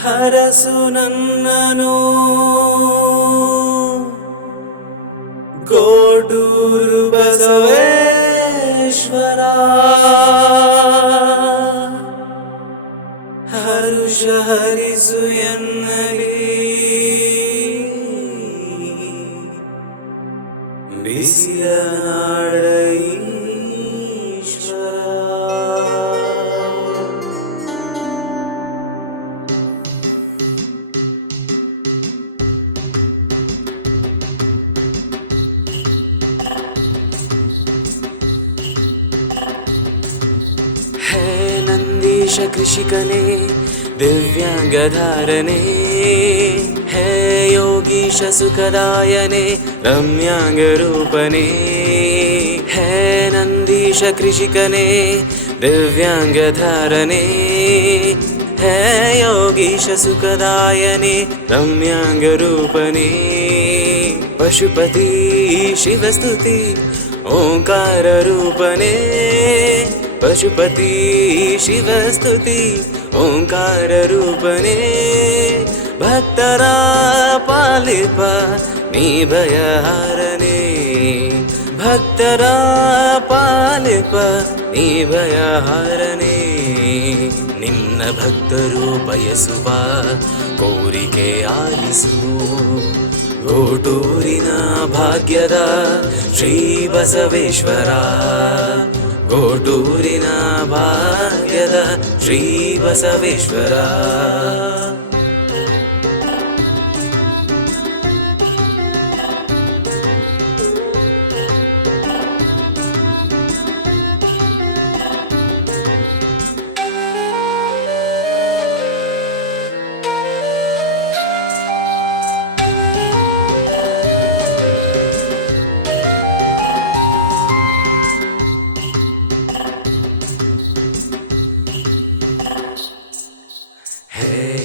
ಹರಸು ನನ್ನನು ಗೋಡೂರು ಬಸವೇಶ್ವರ ಹರುಷ ಹರಿಸು ಎನ್ನಲಿ ಬಿಸಿಲ ನಾಡ ಹೇ ನಂದೀಶ ಕೃಷಿಕನೇ ದಿವ್ಯಾಂಗಧಾರನೆ ಹೇ ಯೋಗೀಶ ಸುಖದಾಯನೆ ರಮ್ಯಾಂಗ ರೂಪನೆ ಹೇ ನಂದೀಶ ಕೃಷಿಕನೇ ದಿವ್ಯಾಂಗಧಾರನೆ ಹೇ ಯೋಗೀಶ ಸುಖದಾಯನೆ ರಮ್ಯಾಂಗ ರೂಪನೆ ಪಶುಪತಿ ಶಿವಸ್ತುತಿ ಓಂಕಾರ ರೂಪನೆ ಪಶುಪತಿ ಶಿವಸ್ತುತಿ ಓಂಕಾರ ರೂಪನೆ ಭಕ್ತರ ಪಾಲಿಪ ನೀ ಭಯಹಾರನೆ ಭಕ್ತರ ಪಾಲಿಪ ನೀ ಭಯಹಾರನೆ ನಿನ್ನ ಭಕ್ತರು ಬಯಸುವ ಕೋರಿಕೆ ಆಲಿಸು ಗೋಟೂರಿನ ಭಾಗ್ಯದ ಶ್ರೀ ಬಸವೇಶ್ವರ ಗೋಟೂರಿನ ಭಾಗ್ಯದ ಶ್ರೀ ಬಸವೇಶ್ವರ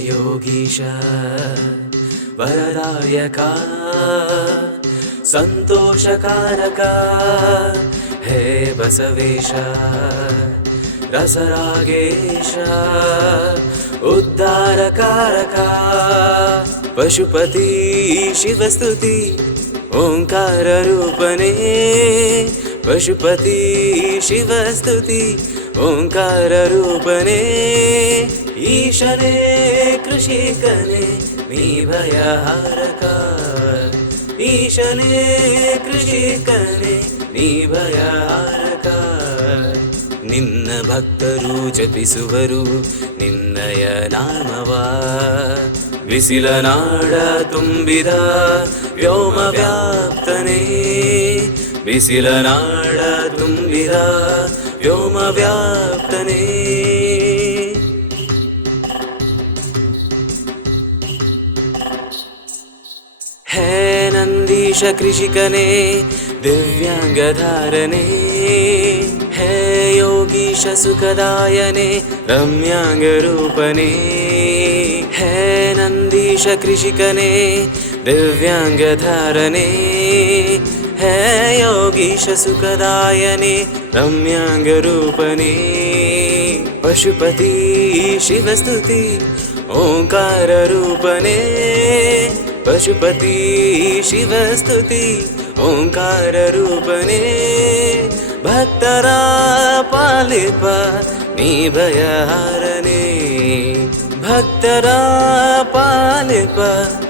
ಯೋಗೀಶ ವರದಾಯಕ ಸಂತೋಷಕಾರಕ ಹೇ ಬಸವೇಶ ರಸರಾಗೇಶ ಉದ್ಧಾರಕಾರಕ ಪಶುಪತಿ ಶಿವಸ್ತುತಿ ಓಂಕಾರ ರೂಪನೆ ಪಶುಪತಿ ಶಿವಸ್ತುತಿ ಓಂಕಾರ ರೂಪನೆ ಈಶನೇ ಕೃಷಿಕನೇ ನೀ ಭಯಹಾರಕ ಈಶನೇ ಕೃಷಿಕನೇ ನೀ ಭಯಹಾರಕ ನಿನ್ನ ಭಕ್ತರು ಜಪಿಸುವರು ನಿನ್ನಯ ನಾಮವ ಬಿಸಿಲ ನಾಡ ತುಂಬಿದ ವ್ಯೋಮ ವ್ಯಾಪ್ತನೇ ಬಿಸಿಲ ನಾಡ ತುಂಬಿದ ವ್ಯೋಮ ವ್ಯಾಪ್ತನೇ ಹೇ ನಂದೀಶ ಕೃಷಿಕನೇ ದಿವ್ಯಾಂಗಧಾರನೆ ಹೇ ಯೋಗೀಶ ಸುಖದಾಯನೆ ರಮ್ಯಾಂಗ ರೂಪನೆ ಹೇ ನಂದೀಶ ಕೃಷಿಕನೇ ದಿವ್ಯಾಂಗಧಾರನೆ ಹೇ ಯೋಗೀಶ ಸುಖದಾಯನೆ ರಮ್ಯಾಂಗ ರೂಪನೆ ಪಶುಪತಿ ಶಿವಸ್ತುತಿ ಓಂಕಾರ ರೂಪನೆ ಪಶುಪತಿ ಶಿವಸ್ತುತಿ ಓಂಕಾರ ರೂಪನೆ ಭಕ್ತರ ಪಾಲಿಪ ನೀ ಭಯಹಾರನೆ ಭಕ್ತರ ಪಾಲಿಪ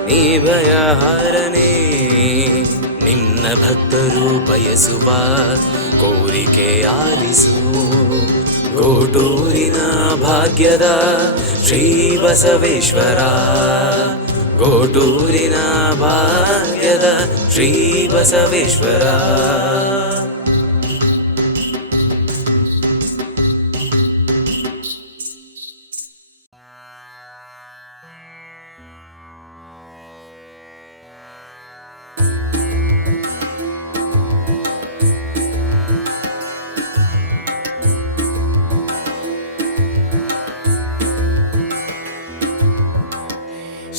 ನೀ ಭಯಹಾರನೆ ನಿನ್ನ ಭಕ್ತರು ಬಯಸುವ ಕೋರಿಕೆ ಆಲಿಸು ಗೋಟೂರಿನ ಭಾಗ್ಯದ ಶ್ರೀ ಬಸವೇಶ್ವರ ಗೋಟೂರಿನ ಭಾಗ್ಯದ ಶ್ರೀ ಬಸವೇಶ್ವರ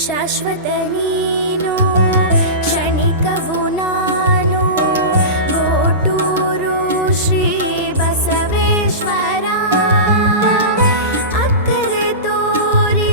ಶಾಶ್ವತ ನೀನು ಕ್ಷಣಿಕವು ನಾನು ಗೋಟೂರು ಶ್ರೀ ಬಸವೇಶ್ವರ ಅಕ್ಕರೆ ತೋರಿ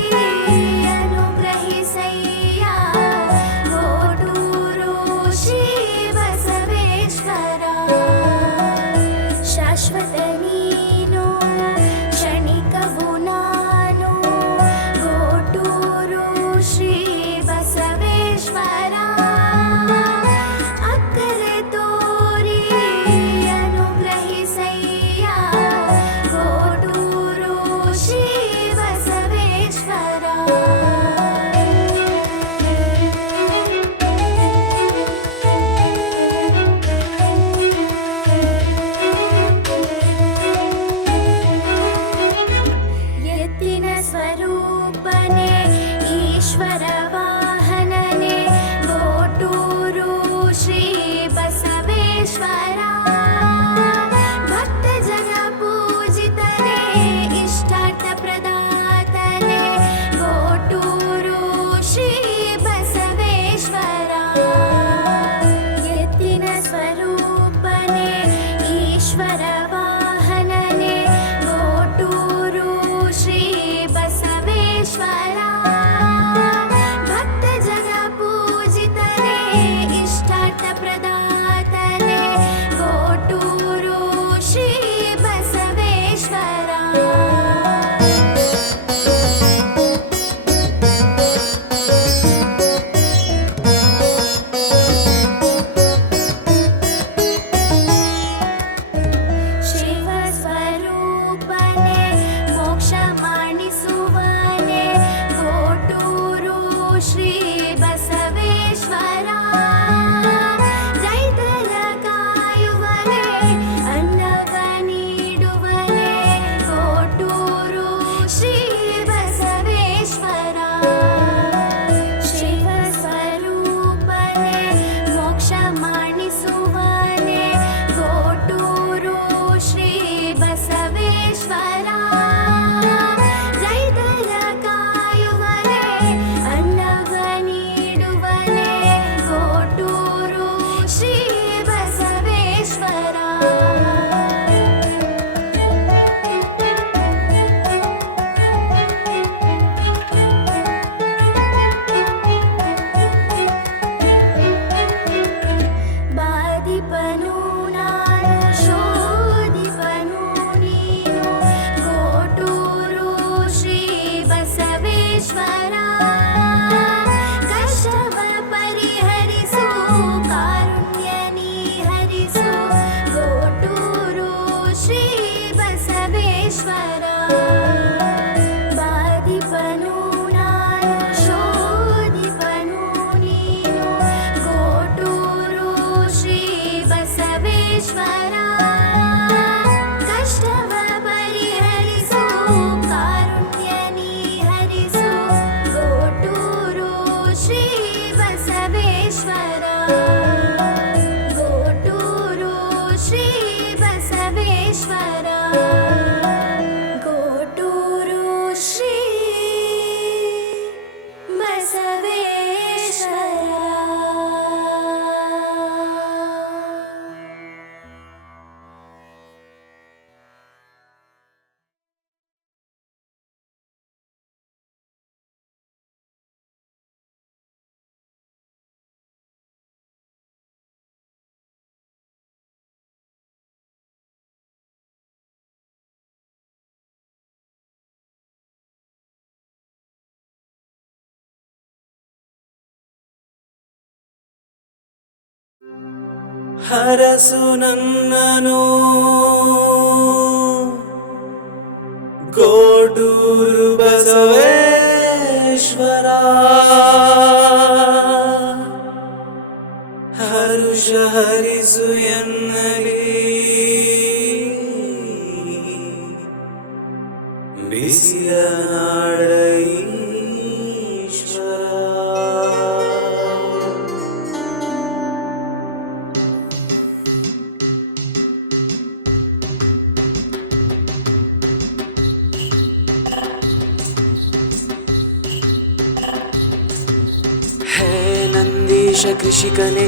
बसवेश्वरा कष्टव परिहरिसु कारुण्यनि हरिसु गोटूरु श्री बसवेश्वरा बाधिपनु नानु शोधिपनु नीनु गोटूरु श्री बसवेश्वरा कष्टव परिहरिसु कारुण्यनि हरिसु गोटूरु श्री बसवेश्वरा गोटूरु श्री बसवेश्वरा गोटूरु श्री बसवेश्वरा ಹರಸು ನನ್ನನು ಗೋಟೂರು ಬಸವೇಶ್ವರ ಹರುಷ ಹರಿಸು ಎನ್ನಲಿ ಬಿಸಿಲ ನಾಡ ಈಶ್ವರ ಹೇ ನಂದೀಶ ಕೃಷಿಕನೇ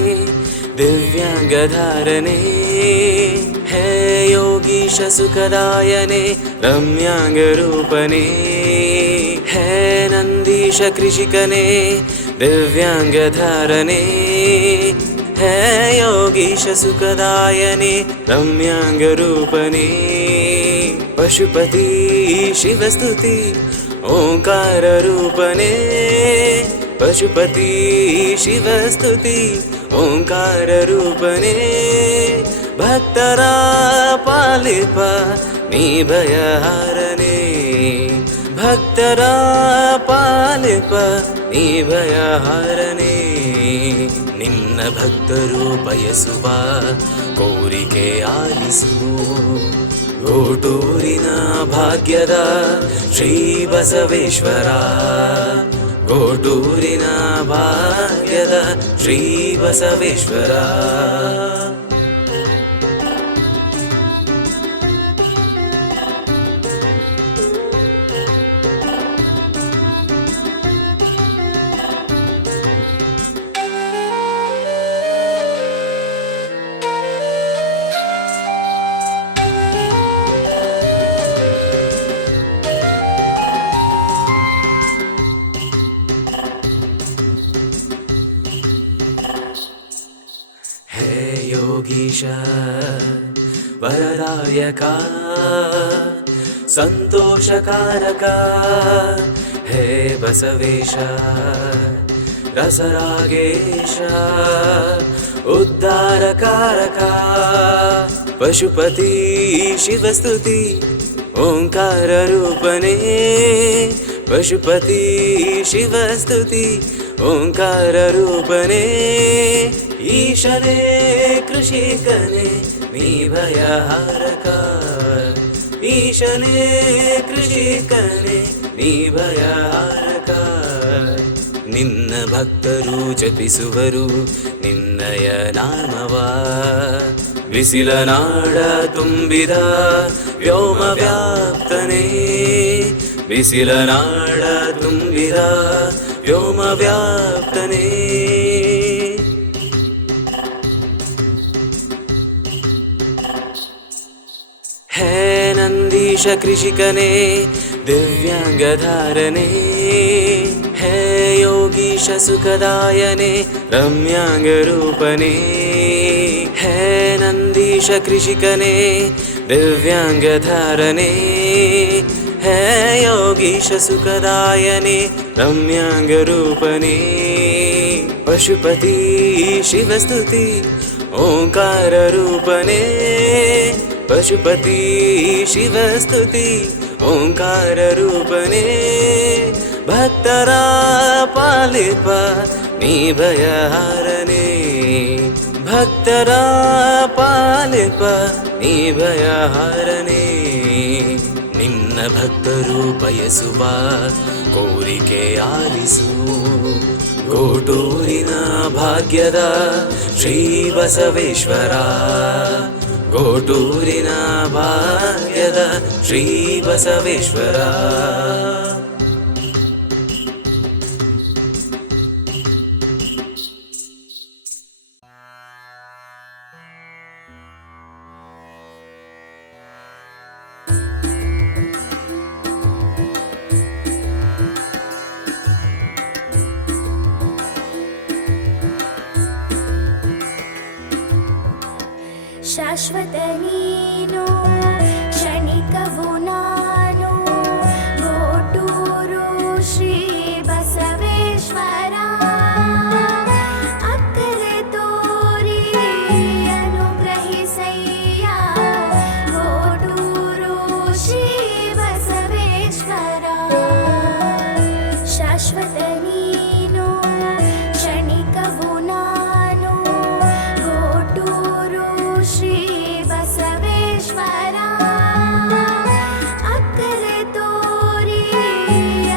ದಿವ್ಯಾಂಗಧಾರನೆ ಹೇ ಯೋಗೀಶ ಸುಖದಾಯನೆ ರಮ್ಯಾಂಗರೂಪನೆ ಹೇ ನಂದೀಶ ಕೃಷಿಕನೇ ದಿವ್ಯಾಂಗಧಾರನೆ ಹೇ ಯೋಗೀಶ ಸುಖದಾಯನೆ ರಮ್ಯಾಂಗರೂಪನೆ ಪಶುಪತಿ ಶಿವಸ್ತುತಿ ಓಂಕಾರ ರೂಪನೆ ಪಶುಪತಿ ಶಿವಸ್ತುತಿ ಓಂಕಾರ ರೂಪನೆ ಭಕ್ತರ ಪಾಲಿಪ ನೀ ಭಯಹಾರನೆ ಭಕ್ತರ ಪಾಲಿಪ ನೀ ಭಯಹಾರನೆ ನಿನ್ನ ಭಕ್ತರು ಬಯಸುವ ಕೋರಿಕೆ ಆಲಿಸು ಗೋಟೂರಿನ ಭಾಗ್ಯದ ಶ್ರೀ ಬಸವೇಶ್ವರ ಗೋಟೂರಿನ ಭಾಗ್ಯದ ಶ್ರೀ ಬಸವೇಶ್ವರ ಯೋಗೀಶ ವರದಾಯಕ ಸಂತೋಷಕಾರಕ ಹೇ ಬಸವೇಶ ರಸರಾಗೇಶ ಉದ್ಧಾರಕಾರಕ ಪಶುಪತಿ ಶಿವಸ್ತುತಿ ಓಂಕಾರ ರೂಪನೆ ಪಶುಪತಿ ಶಿವಸ್ತುತಿ ಓಂಕಾರ ರೂಪನೆ ಈಶನೇ ಕೃಷಿಕನೇ ನೀ ಭಯಹಾರಕ ಈಶನೇ ಕೃಷಿಕನೇ ನೀ ಭಯಹಾರಕ ನಿನ್ನ ಭಕ್ತರು ಜಪಿಸುವರು ನಿನ್ನಯ ನಾಮವ ಬಿಸಿಲ ನಾಡ ತುಂಬಿದ ವ್ಯೋಮ ವ್ಯಾಪ್ತನೇ ಬಿಸಿಲ ನಾಡ ತುಂಬಿದ ವ್ಯೋಮ ವ್ಯಾಪ್ತನೇ ಹೇ ನಂದೀಶ ಕೃಷಿಕನೇ ದಿವ್ಯಾಂಗಧಾರನೆ ಹೇ ಯೋಗೀಶ ಸುಖದಾಯನೆ ರಮ್ಯಾಂಗರೂಪನೆ ಹೇ ನಂದೀಶ ಕೃಷಿಕನೇ ದಿವ್ಯಾಂಗಧಾರನೆ ಹೇ ಯೋಗೀಶ ಸುಖದಾಯನೆ रम्याङ्गरूपने पशुपति शिवस्तुति ओङ्काररूपने पशुपति शिवस्तुति ओङ्काररूपने भक्तरा पालिप निभयहारने भक्तरा पालिप निभयहारने ನಿನ್ನ ಭಕ್ತರು ಬಯಸುವ ಕೋರಿಕೆ ಆಲಿಸು ಗೋಟೂರಿನ ಭಾಗ್ಯದ ಶ್ರೀ ಬಸವೇಶ್ವರ ಗೋಟೂರಿನ ಭಾಗ್ಯದ ಶ್ರೀ ಬಸವೇಶ್ವರ ಶಾಶ್ವತ ನೀನು ಕ್ಷಣಿಕವು ನಾನು ಗೋಟೂರು ಶ್ರೀ ಬಸವೇಶ್ವರ ಅಕ್ಕರೆ ತೋರಿ ಅನುಗ್ರಹಿಸಯ್ಯ ಗೋಟೂರು ಶ್ರೀ ಬಸವೇಶ್ವರ ಶಾಶ್ವತ ನೀನು ಕ್ಷಣಿಕವು ನಾನು ಗೋಟೂರು ಶ್ರೀ ಬಸವೇಶ್ವರ ಅಕ್ಕರೆ ತೋರಿ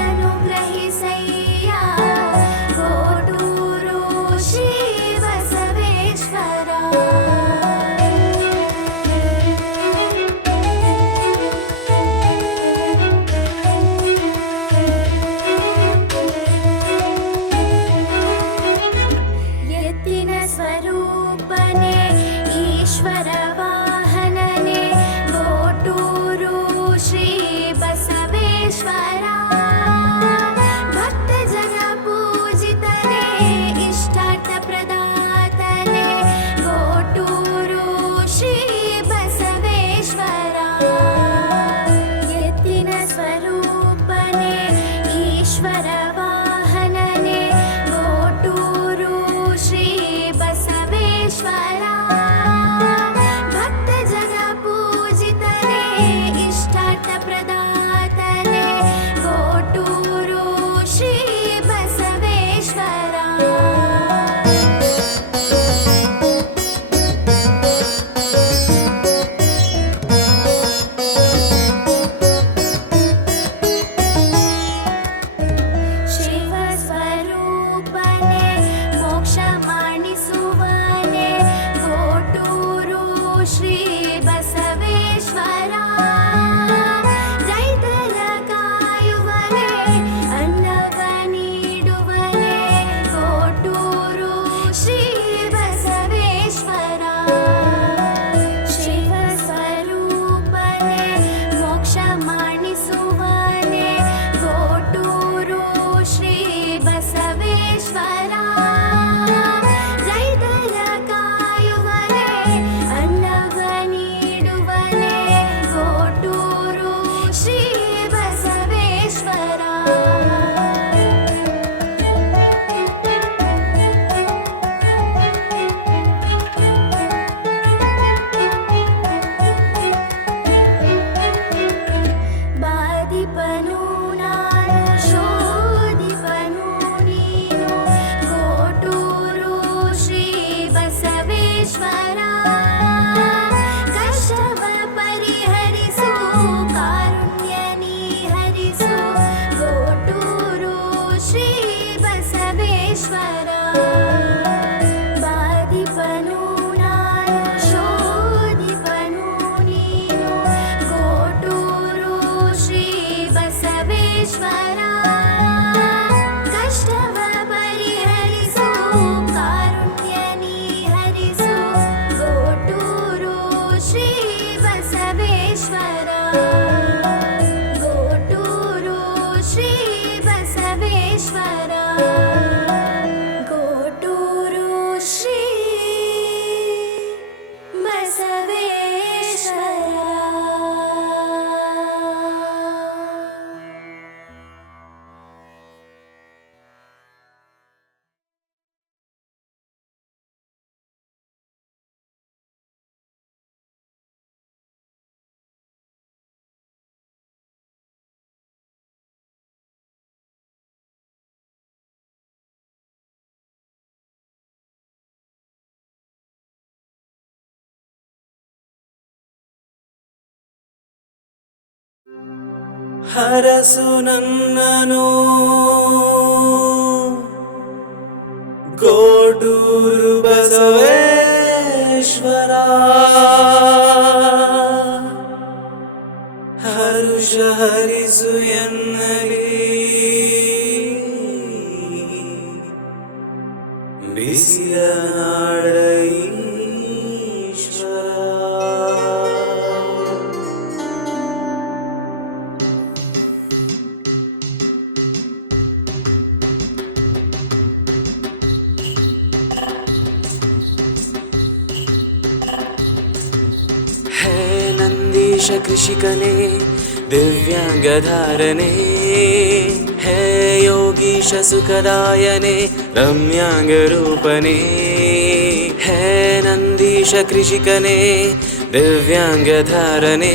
ಅನುಗ್ರಹಿಸಯ್ಯ ಗೋಟೂರು ಶ್ರೀ ಬಸವೇಶ್ವರ ಎತ್ತಿನ ಸ್ವರೂಪನೆ ಈಶ್ವರ ವಾಹನನೆ ಗೋಟೂರು ಶ್ರೀ ಬಸವೇಶ್ವರ ಭಕ್ತ ಜನ ಪೂಜಿತನೆ ಇಷ್ಟಾರ್ಥ ಪ್ರದಾತನೆ ಗೋಟೂರು ಶ್ರೀ ಬಸವೇಶ್ವರ ಎತ್ತಿನ ಸ್ವರೂಪನೆ ಈಶ್ವರ ವಾಹನನೆ ಗೋಟೂರು ಶ್ರೀ ಬಸವೇಶ್ವರ ಭಕ್ತ ಜನ ಪೂಜಿತನೆ ಇಷ್ಟಾರ್ಥ ಪ್ರದಾತನೆ ಗೋಟೂರು ಶ್ರೀ ಬಸವೇಶ್ವರ ಶಿವ ಸ್ವರೂಪನೆ ಮೋಕ್ಷ ಮಾಡಿಸುವನೆ ಗೋಟೂರು ಶ್ರೀ ಬಸವೇಶ್ವರ ರೈತರ ಕಾಯುವನೆ ಅನ್ನವ ನೀಡುವನೆ ಗೋಟೂರು ಶ್ರೀ ಬಸವೇಶ್ವರ ಶಿವ ಸ್ವರೂಪನೆ ಮೋಕ್ಷ ಮಾಡಿಸುವನೆ ಗೋಟೂರು ಶ್ರೀ ಬಸವೇಶ್ವರ ರೈತರ ಕಾಯುವನೆ ಅನ್ನವ ನೀಡುವನೆ ಗೋಟೂರು ಶ್ರೀ ಬಸವೇಶ್ವರ ಬಾದಿಪನು ನಾನು ಶೋಧಿಪನು ನೀನು ಗೋಟೂರು ಶ್ರೀ ಬಸವೇಶ್ವರ ಕಷ್ಟವ ಪರಿಹರಿಸು ಕಾರುಣ್ಯ ನೀ ಹರಿಸು ಗೋಟೂರು ಶ್ರೀ ಬಸವೇಶ್ವರ ಬಾದಿಪನು ನಾನು ಶೋಧಿಪನು ನೀನು ಗೋಟೂರು ಶ್ರೀ ಬಸವೇಶ್ವರ ಕಷ್ಟವ ಪರಿಹರಿಸು ಕಾರುಣ್ಯ ನೀ ಹರಿಸು ಗೋಟೂರು ಶ್ರೀ ಬಸವೇಶ್ವರ ಗೋಟೂರು ಶ್ರೀ ಬಸವೇಶ್ವರ ಗೋಟೂರು ಹರಸು ನನ್ನನು ಗೋಟೂರು ಬಸವೇಶ್ವರ ಹರುಷ ಹರಿಸು ಎನ್ನಲಿ ಬಿಸಿಲ ನಾಡ ಈಶ್ವರ. ಹೇ ನಂದೀಶ ಕೃಷಿಕನೇ ದಿವ್ಯಾಂಗಧಾರನೆ, ಹೇ ಯೋಗೀಶ ಸುಖದಾಯನೆ ರಮ್ಯಾಂಗರೂಪನೆ, ಹೇ ನಂದೀಶ ಕೃಷಿಕನೇ ದಿವ್ಯಾಂಗಧಾರನೆ,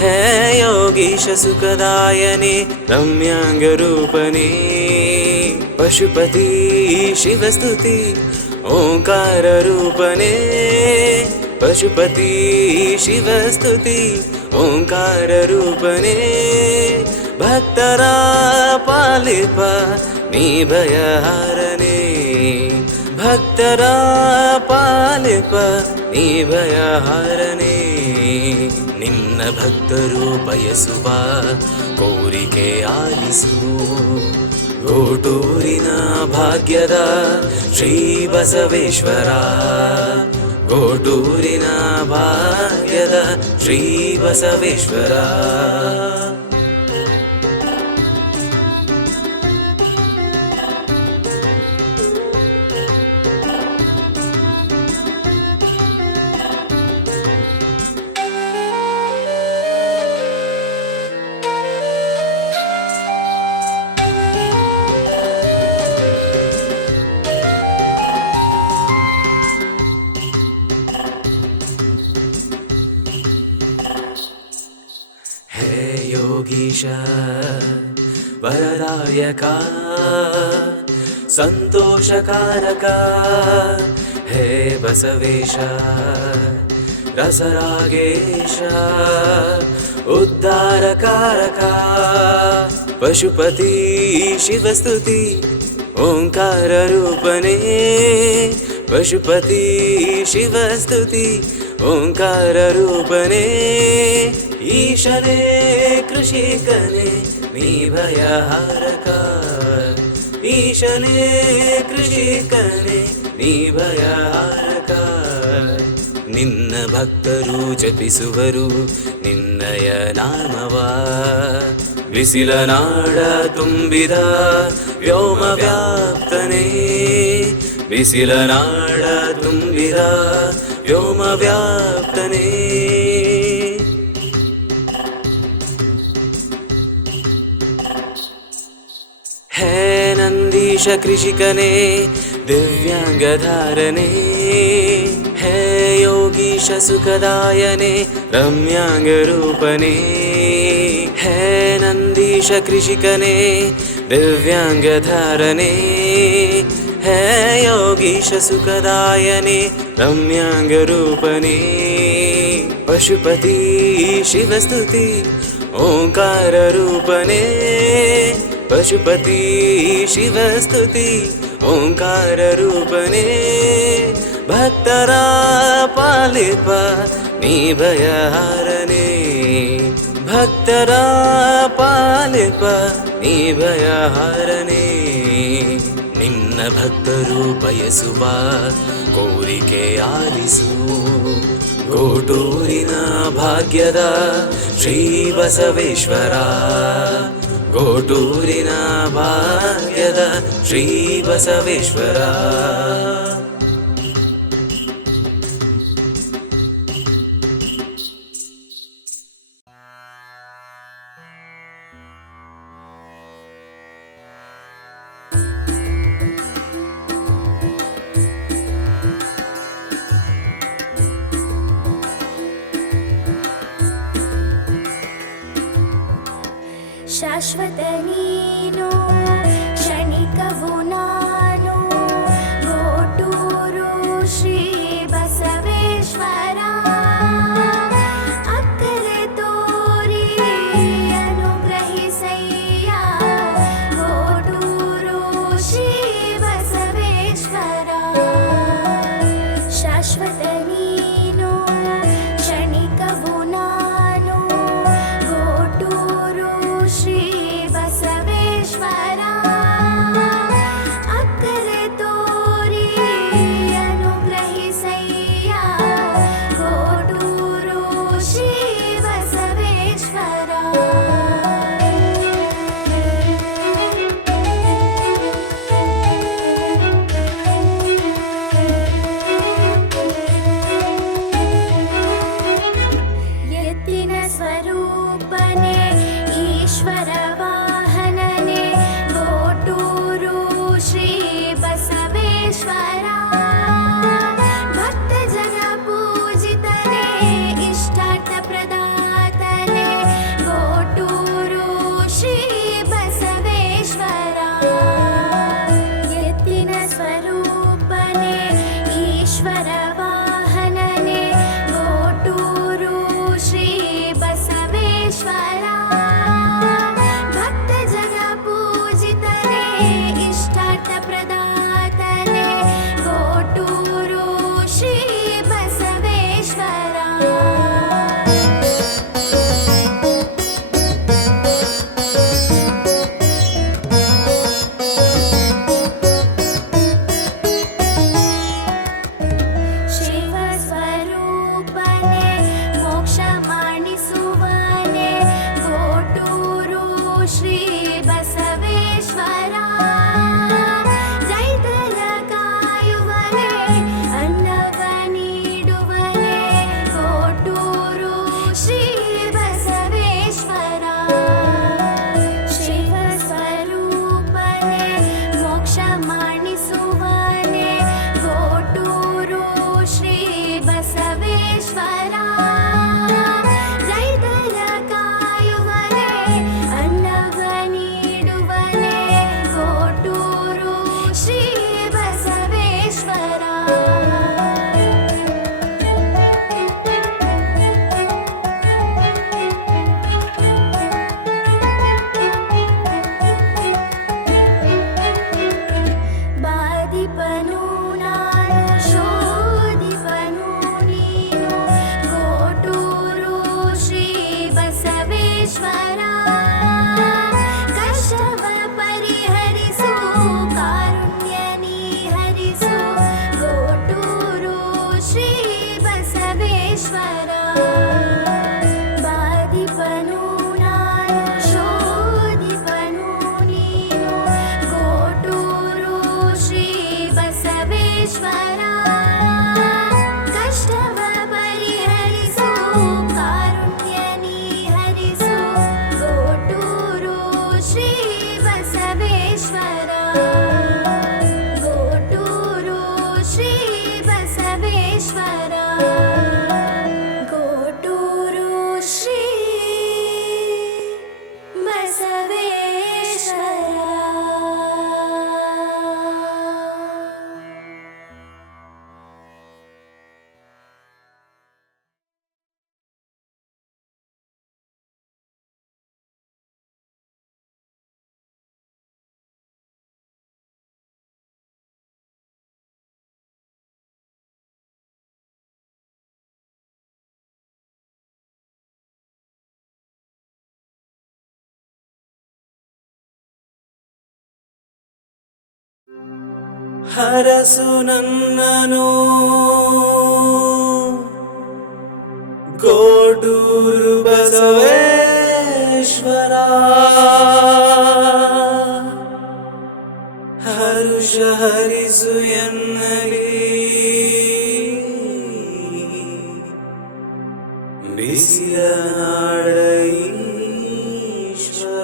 ಹೇ ಯೋಗೀಶ ಸುಖದಾಯನೆ ರಮ್ಯಾಂಗರೂಪನೆ, ಪಶುಪತಿ ಶಿವಸ್ತುತಿ ಓಂಕಾರ ರೂಪನೆ, ಪಶುಪತಿ ಶಿವಸ್ತುತಿ ಓಂಕಾರ ರೂಪನೆ, ಭಕ್ತರ ಪಾಲಿಪ ನೀ ಭಯಹಾರನೆ, ಭಕ್ತರ ಪಾಲಿಪ ನೀ ಭಯಹಾರನೆ, ನಿನ್ನ ಭಕ್ತರು ಬಯಸುವ ಕೋರಿಕೆ ಆಲಿಸು, ಗೋಟೂರಿನ ಭಾಗ್ಯದ ಶ್ರೀ ಬಸವೇಶ್ವರ, ಗೋಟೂರಿನ ಭಾಗ್ಯದ ಶ್ರೀ ಬಸವೇಶ್ವರ. ಯೋಗೀಶ ವರದಾಯಕ ಸಂತೋಷಕಾರಕ, ಹೇ ಬಸವೇಶ ರಸರಾಗೇಶ ಉದ್ಧಾರಕಾರಕ, ಪಶುಪತಿ ಶಿವಸ್ತುತಿ ಓಂಕಾರ ರೂಪನೆ, ಪಶುಪತಿ ಶಿವಸ್ತುತಿ ಓಂಕಾರ ರೂಪನೆ, ಈಶನೇ ಕೃಷಿಕನೇ ನೀ ಭಯಹಾರಕ, ಈಶನೇ ಕೃಷಿಕನೇ ನೀ ಭಯಹಾರಕ, ನಿನ್ನ ಭಕ್ತರು ಜಪಿಸುವರು ನಿನ್ನಯ ನಾಮವ, ಬಿಸಿಲ ನಾಡ ತುಂಬಿದ ವ್ಯೋಮ ವ್ಯಾಪ್ತನೇ, ಬಿಸಿಲ ನಾಡ ತುಂಬಿದ ವ್ಯೋಮ ವ್ಯಾಪ್ತನೇ, ಹೇ ನಂದೀಶ ಕೃಷಿಕನೇ ದಿವ್ಯಾಂಗಧಾರನೆ, ಹೇ ಯೋಗೀಶ ಸುಖದಾಯನೆ ರಮ್ಯಾಂಗರೂಪನೆ, ಹೇ ನಂದೀಶ ಕೃಷಿಕನೇ ದಿವ್ಯಾಂಗಧಾರನೆ, ಹೇ ಯೋಗೀಶ ಸುಖದಾಯನೆ ರಮ್ಯಾಂಗರೂಪನೆ, ಪಶುಪತಿ ಶಿವಸ್ತುತಿ ಓಂಕಾರ ರೂಪನೆ, ಪಶುಪತಿ ಶಿವಸ್ತುತಿ ಓಂಕಾರ ರೂಪನೆ, ಭಕ್ತರ ಪಾಲಿಪ ನೀ ಭಯಹಾರನೆ, ಭಕ್ತರ ಪಾಲಿಪ ನೀ ಭಯಹಾರನೆ, ನಿನ್ನ ಭಕ್ತರು ಬಯಸುವ ಕೋರಿಕೆ ಆಲಿಸು, ಗೋಟೂರಿನ ಭಾಗ್ಯದ ಶ್ರೀ ಬಸವೇಶ್ವರ, ಗೋಟೂರಿನ ಭಾಗ್ಯದ ಶ್ರೀ ಬಸವೇಶ್ವರ. ಶಾಶ್ವತ ನೀನು ಕ್ಷಣಿಕವು ನಾನು, ಗೋಟೂರು ಶ್ರೀ ಬಸವೇಶ್ವರ, ಅಕ್ಕರೆ ತೋರಿ ಹರಸು ನನ್ನನು ಗೋಟೂರು ಬಸವೇಶ್ವರ ಹರುಷ ಹರಿಸು ಎನ್ನಲಿ ಬಿಸಿಲ ನಾಡ ಈಶ್ವರ.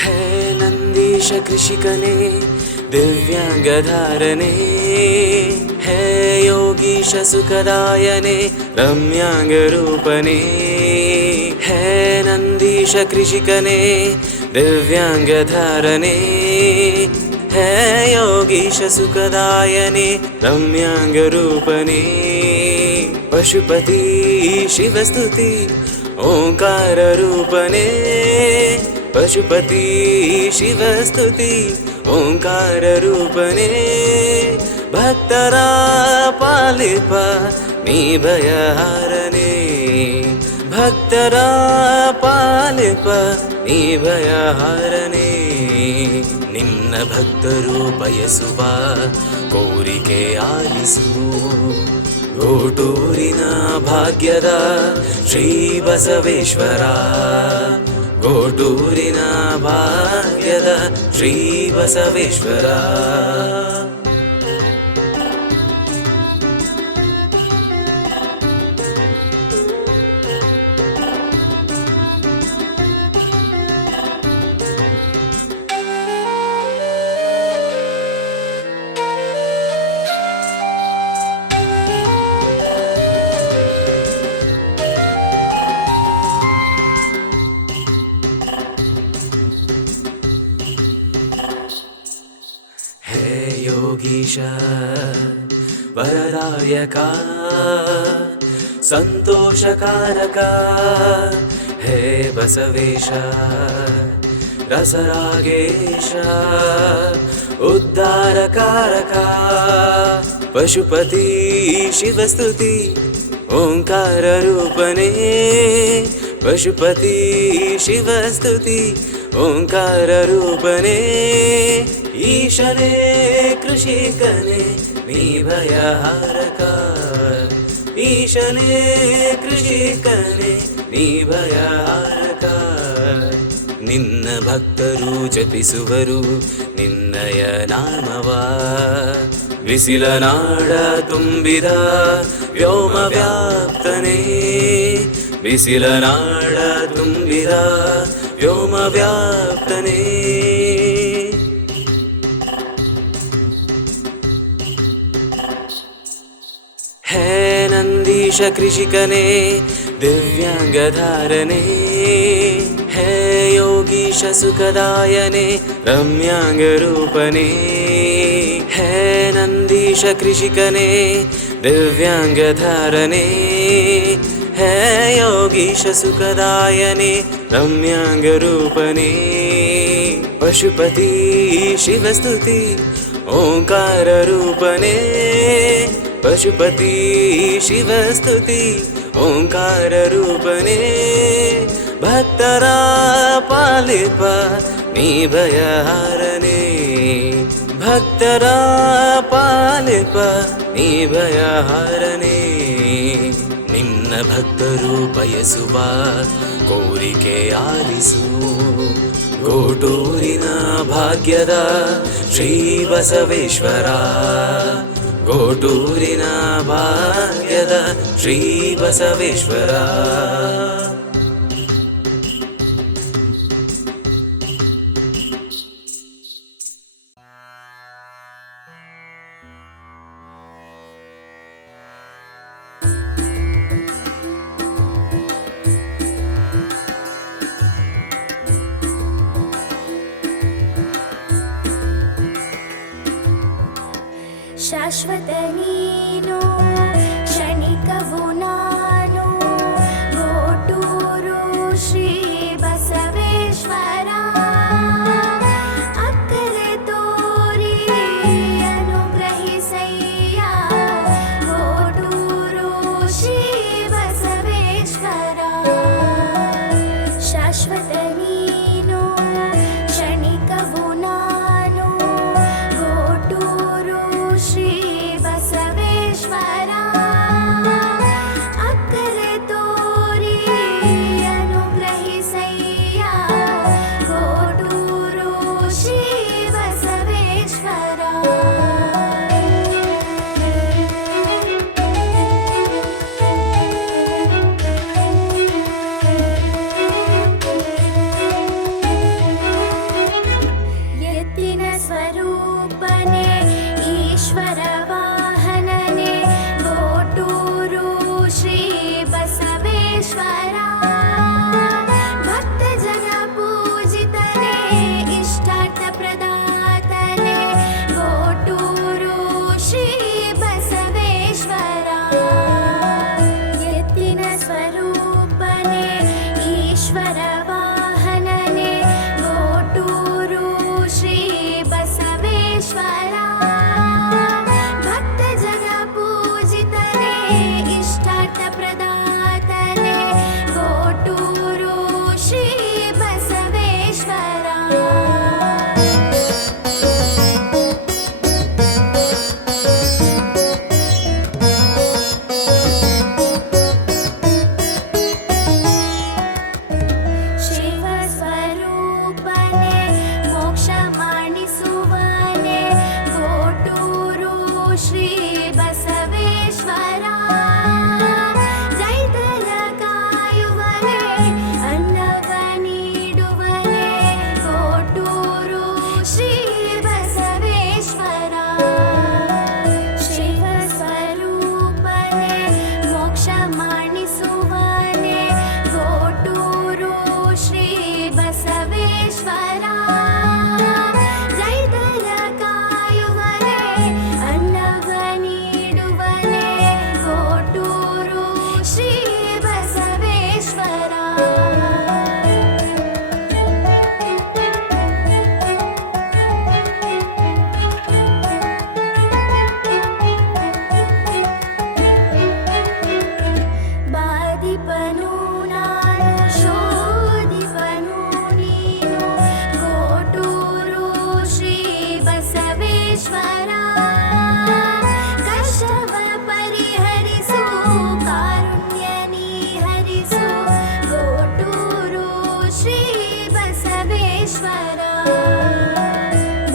ಹೇ ನಂದೀಶ ಕೃಷಿಕನೇ ದಿವ್ಯಾಂಗಧಾರನೆ, ಹೇ ಯೋಗೀಶ ಸುಖದಾಯನೆ ರಮ್ಯಾಂಗ ರೂಪನೆ. ಹೇ ನಂದೀಶ ಕೃಷಿಕನೇ ದಿವ್ಯಾಂಗಧಾರನೆ, ಹೇ ಯೋಗೀಶ ಸುಖದಾಯನೆ ರಮ್ಯಾಂಗ ರೂಪನೆ. ಪಶುಪತಿ ಶಿವಸ್ತುತಿ ಓಂಕಾರ ರೂಪನೆ, ಪಶುಪತಿ ಶಿವಸ್ತುತಿ ಓಂಕಾರ ರೂಪನೆ. ಭಕ್ತರ ಪಾಲಿಪ ನೀ ಭಯಹಾರನೆ, ಭಕ್ತರ ಪಾಲಿಪ ನೀ ಭಯಹಾರನೆ. ನಿನ್ನ ಭಕ್ತರು ಬಯಸುವ ಕೋರಿಕೆ ಆಲಿಸು, ಗೋಟೂರಿನ ಭಾಗ್ಯದ ಶ್ರೀ ಬಸವೇಶ್ವರ, ಗೋಟೂರಿನ ಭಾಗ್ಯದ ಶ್ರೀ ಬಸವೇಶ್ವರ. ಯೋಗೀಶ ವರದಾಯಕ ಸಂತೋಷಕಾರಕ, ಹೇ ಬಸವೇಶ ರಸರಾಗೇಶ ಉದ್ಧಾರಕಾರಕ. ಪಶುಪತಿ ಶಿವಸ್ತುತಿ ಓಂಕಾರ ರೂಪನೆ, ಪಶುಪತಿ ಶಿವಸ್ತುತಿ ಓಂಕಾರ ರೂಪನೆ. ಈಶನೇ ಕೃಷಿಕನೇ ನೀ ಭಯಹಾರಕ, ಈಶನೇ ಕೃಷಿಕನೇ ನೀ ಭಯಹಾರಕ. ನಿನ್ನ ಭಕ್ತರು ಜಪಿಸುವರು ನಿನ್ನಯ ನಾಮವ, ಬಿಸಿಲ ನಾಡ ತುಂಬಿದ ವ್ಯೋಮ ವ್ಯಾಪ್ತನೇ, ಬಿಸಿಲ ನಾಡ ತುಂಬಿದ ವ್ಯೋಮ ವ್ಯಾಪ್ತನೇ. ಹೇ ನಂದೀಶ ಕೃಷಿಕನೇ ದಿವ್ಯಾಂಗಧಾರನೆ, ಹೇ ಯೋಗೀಶ ಸುಖದಾಯನೆ ರಮ್ಯಾಂಗ ರೂಪನೆ. ಹೇ ನಂದೀಶ ಕೃಷಿಕನೇ ದಿವ್ಯಾಂಗಧಾರನೆ, ಹೇ ಯೋಗೀಶ ಸುಖದಾಯನೆ ರಮ್ಯಾಂಗ ರೂಪನೆ. ಪಶುಪತಿ ಶಿವಸ್ತುತಿ ಓಂಕಾರ ರೂಪನೆ, ಪಶುಪತಿ ಶಿವಸ್ತುತಿ ಓಂಕಾರ ರೂಪನೆ. ಭಕ್ತರ ಪಾಲಿಪ ನೀ ಭಯಹಾರನೆ, ಭಕ್ತರ ಪಾಲಿಪ ನೀ ಭಯಹಾರನೆ. ನಿನ್ನ ಭಕ್ತರು ಬಯಸುವ ಕೋರಿಕೆ ಆಲಿಸು, ಗೋಟೂರಿನ ಭಾಗ್ಯದ ಶ್ರೀ ಬಸವೇಶ್ವರ, ಗೋಟೂರಿನ ಭಾಗ್ಯದ ಶ್ರೀ ಬಸವೇಶ್ವರ. ಶಾಶ್ವತ ನೀನು ಕ್ಷಣಿಕವು ನಾನು, ಗೋಟೂರು ಶ್ರೀ ಬಸವೇಶ್ವರ. ಅಕ್ಕರೆ ತೋರಿ ಅನು ಶಿವಸ್ವರೂಪನೆ ಮೋಕ್ಷ ಮಾಡಿಸುವನೆ ಗೋಟೂರು ಶ್ರೀ ಬಸವೇಶ್ವರ ರೈತರ ಕಾಯುವನೆ ಅನ್ನವ ನೀಡುವನೆ ಗೋಟೂರು ಶ್ರೀ ಬಸವೇಶ್ವರ ಬಾದಿಪನು ನಾನು ಶೋಧಿಪನು ನೀನು ಗೋಟೂರು ಶ್ರೀ ಬಸವೇಶ್ವರ ಕಷ್ಟವ ಪರಿಹರಿಸು ಕಾರುಣ್ಯ ನೀ ಹರಿಸು ಗೋಟೂರು ಶ್ರೀ ಬಸವೇಶ್ವರ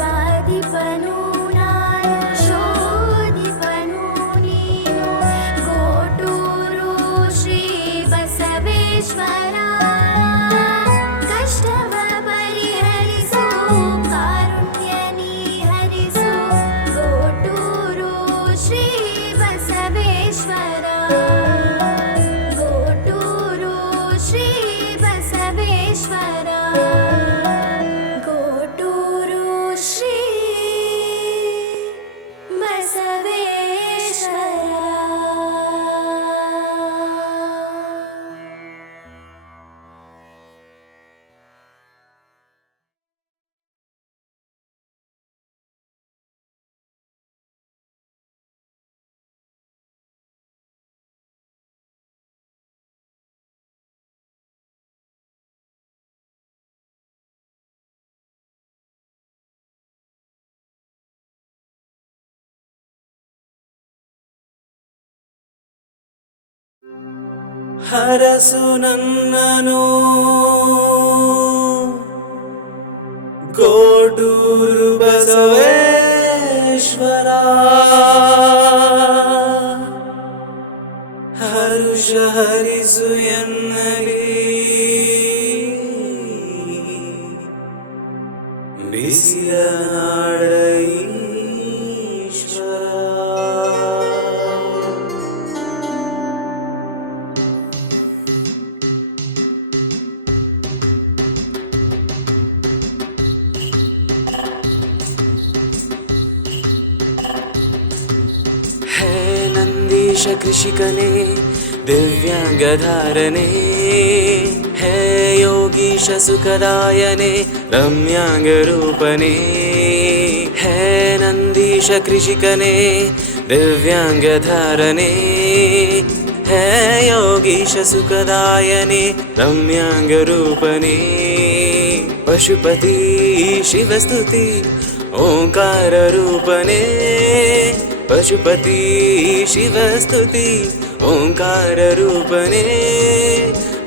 ಬಾದಿಪನು ನಾನು ಶೋಧಿಪನು ನೀನು ಗೋಟೂರು ಶ್ರೀ ಬಸವೇಶ್ವರ ಕಷ್ಟವ ಪರಿಹರಿಸು ಕಾರುಣ್ಯ ನೀ ಹರಿಸು ಗೋಟೂರು ಶ್ರೀ ಬಸವೇಶ್ವರ ಗೋಟೂರು ಶ್ರೀ ಬಸವೇಶ್ವರ ಗೋಟೂರು ಶ್ರೀ ಬಸವೇಶ್ವರ ಹರಸು ನನ್ನನು ಗೋಟೂರು ಬಸವೇಶ್ವರ ಹರುಷ ಹರಿಸು ಎನ್ನಲಿ ಬಿಸಿಲ ನಾಡ ಈಶ್ವರ ಹೇ ನಂದೀಶ ಕೃಷಿಕನೇ ದಿವ್ಯಾಂಗಧಾರನೆ ಹೇ ಯೋಗೀಶ ಸುಖದಾಯನೆ ರಮ್ಯಾಂಗ ರೂಪನೆ ಹೇ ನಂದೀಶ ಕೃಷಿಕನೇ ದಿವ್ಯಾಂಗಧಾರನೆ ಹೇ ಯೋಗೀಶ ಸುಖದಾಯನೆ ರಮ್ಯಾಂಗ ರೂಪನೆ ಪಶುಪತಿ ಶಿವಸ್ತುತಿ ಓಂಕಾರ ರೂಪನೆ ಪಶುಪತಿ ಶಿವಸ್ತುತಿ ಓಂಕಾರ ರೂಪನೆ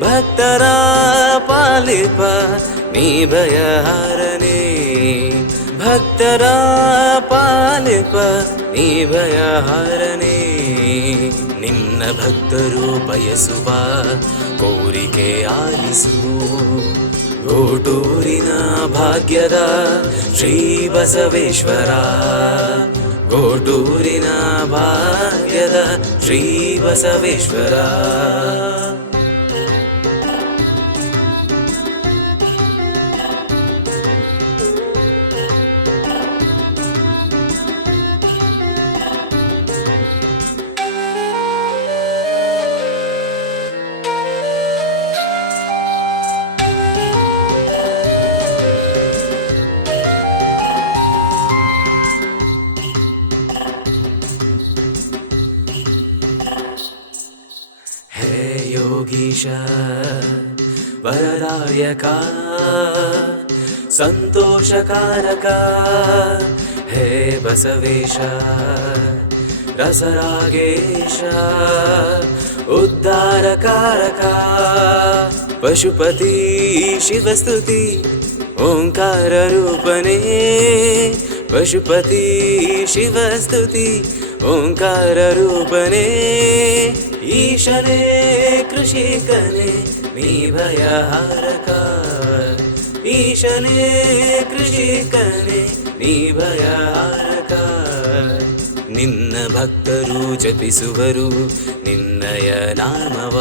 ಭಕ್ತರ ಪಾಲಿಪ ನೀ ಭಯಹಾರನೆ ಭಕ್ತರ ಪಾಲಿಪ ನೀ ಭಯಹಾರನೆ ನಿನ್ನ ಭಕ್ತರು ಬಯಸುವ ಕೋರಿಕೆ ಆಲಿಸು ಗೋಟೂರಿನ ಭಾಗ್ಯದ ಶ್ರೀ ಬಸವೇಶ್ವರ ಗೋಟೂರಿನ ಭಾಗ್ಯದ ಶ್ರೀ ಬಸವೇಶ್ವರ योगीश वरदायक संतोषकारक हे बसवेश रसरागेश उद्धारकारक पशुपति शिवस्तुति ओंकार रूपने पशुपति शिवस्तुति ओंकार रूपने ईशने कृषिकने नी भयहारक ईशने कृषिकने नी भयहारक ನಿನ್ನ ಭಕ್ತರು ಜಪಿಸುವರು ನಿನ್ನಯ ನಾಮವ.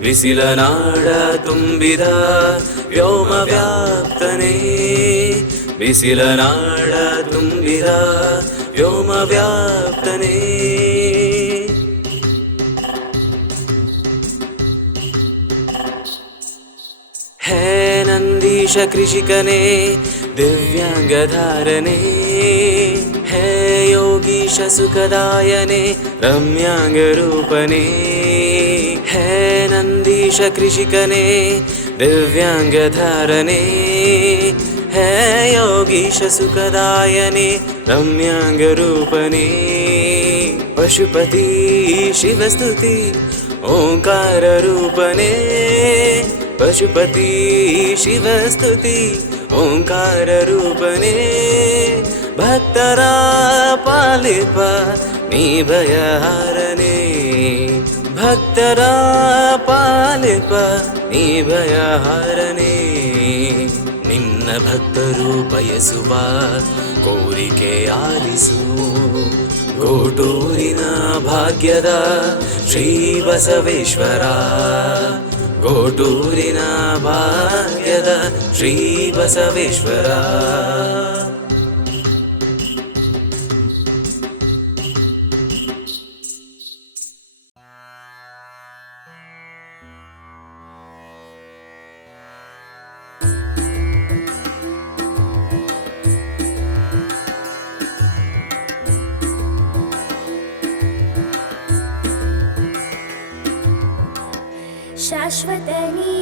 ಬಿಸಿಲ ನಾಡ ತುಂಬಿದ ವ್ಯೋಮ ವ್ಯಾಪ್ತನೇ, ಬಿಸಿಲ ನಾಡ ತುಂಬಿದ ವ್ಯೋಮ ವ್ಯಾಪ್ತನೇ. ಹೇ ನಂದೀಶ ಕೃಷಿಕನೇ ದಿವ್ಯಾಂಗಧಾರನೇ, ಹೇ ಯೋಗೀಶ ಸುಖದಾಯನೇ ರಮ್ಯಾಂಗ ರೂಪನೇ. ಹೇ ನಂದೀಶ ಕೃಷಿಕನೇ ದಿವ್ಯಾಂಗಧಾರನೇ, ಹೇ ಯೋಗೀಶ ಸುಖದಾಯನೇ ರಮ್ಯಾಂಗ ರೂಪನೇ. ಪಶುಪತಿ ಶಿವಸ್ತುತಿ ಓಂಕಾರ ರೂಪನೇ, ಪಶುಪತಿ ಶಿವಸ್ತುತಿ ಓಂಕಾರ ರೂಪನೇ. ಭಕ್ತರ ಪಾಲಿಪ ನೀ ಭಯಹಾರನೇ, ಭಕ್ತರ ಪಾಲಿಪ ನೀ ಭಯಹಾರನೇ. ನಿನ್ನ ಭಕ್ತರು ಬಯಸುವ ಕೋರಿಕೆ ಆಲಿಸು, ಗೋಟೂರಿನ ಭಾಗ್ಯದ ಶ್ರೀ ಬಸವೇಶ್ವರ, ಗೋಟೂರಿನ ಭಾಗ್ಯದ ಶ್ರೀ ಬಸವೇಶ್ವರ. ಶಾಶ್ವತ ನೀ